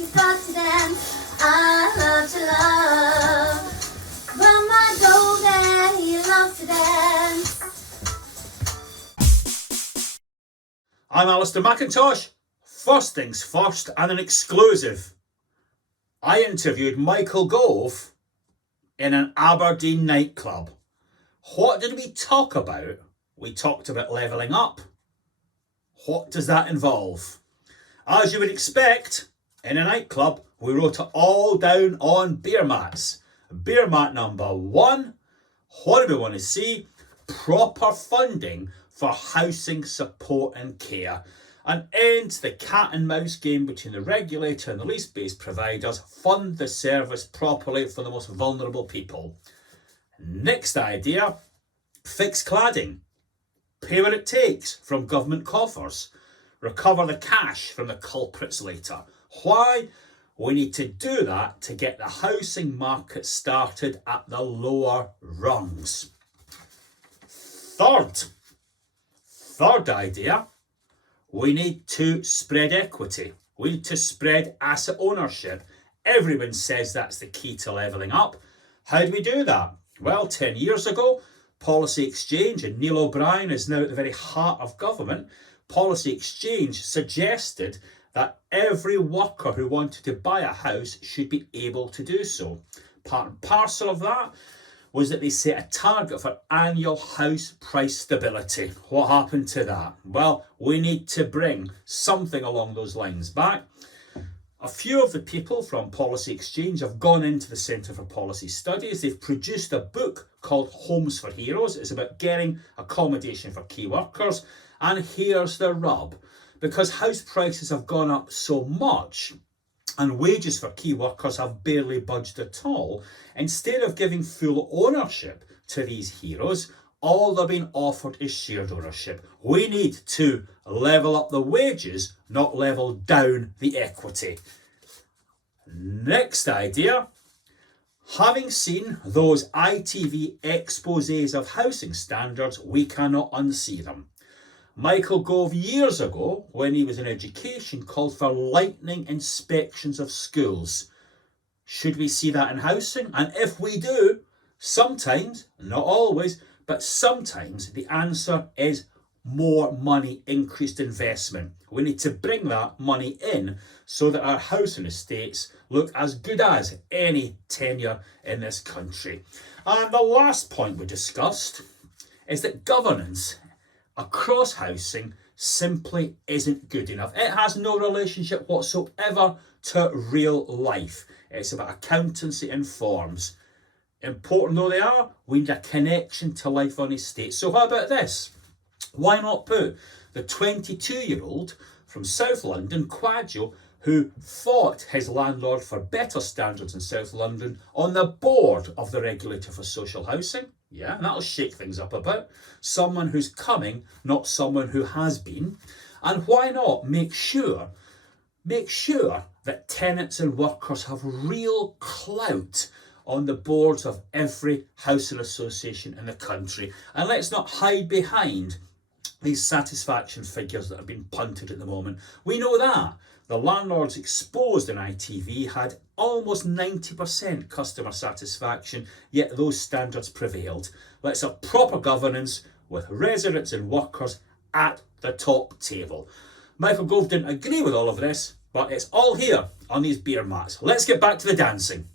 You've got to dance. I love to love. When my dog there, he loves to dance. I'm Alistair McIntosh. First things first, and an exclusive. I interviewed Michael Gove in an Aberdeen nightclub. What did we talk about? We talked about levelling up. What does that involve? As you would expect, in a nightclub, we wrote it all down on beer mats. Beer mat number 1, what do we want to see? Proper funding for housing support and care. An end to the cat and mouse game between the regulator and the lease-based providers. Fund the service properly for the most vulnerable people. Next idea, fix cladding. Pay what it takes from government coffers. Recover the cash from the culprits later. Why? We need to do that to get the housing market started at the lower rungs. Third idea, we need to spread equity. We need to spread asset ownership. Everyone says that's the key to levelling up. How do we do that? Well, 10 years ago, Policy Exchange, and Neil O'Brien is now at the very heart of government. Policy Exchange suggested that every worker who wanted to buy a house should be able to do so. Part and parcel of that was that they set a target for annual house price stability. What happened to that? Well, we need to bring something along those lines back. A few of the people from Policy Exchange have gone into the Centre for Policy Studies. They've produced a book called Homes for Heroes. It's about getting accommodation for key workers. And here's the rub. Because house prices have gone up so much and wages for key workers have barely budged at all, instead of giving full ownership to these heroes, all they're being offered is shared ownership. We need to level up the wages, not level down the equity. Next idea. Having seen those ITV exposés of housing standards, we cannot unsee them. Michael Gove, years ago, when he was in education, called for lightning inspections of schools. Should we see that in housing? And if we do, sometimes, not always, but sometimes the answer is more money, increased investment. We need to bring that money in so that our housing estates look as good as any tenure in this country. And the last point we discussed is that governance across housing simply isn't good enough. It has no relationship whatsoever to real life. It's about accountancy and forms. Important though they are, we need a connection to life on estate. So how about this? Why not put the 22-year-old from South London, Quadio, who fought his landlord for better standards in South London, on the board of the Regulator for Social Housing? Yeah, and that'll shake things up a bit. Someone who's coming, not someone who has been. And why not make sure that tenants and workers have real clout on the boards of every housing association in the country. And let's not hide behind these satisfaction figures that have been punted at the moment. We know that the landlords exposed in ITV had almost 90% customer satisfaction, yet those standards prevailed. Let's have proper governance with residents and workers at the top table. Michael Gove didn't agree with all of this, but it's all here on these beer mats. Let's get back to the dancing.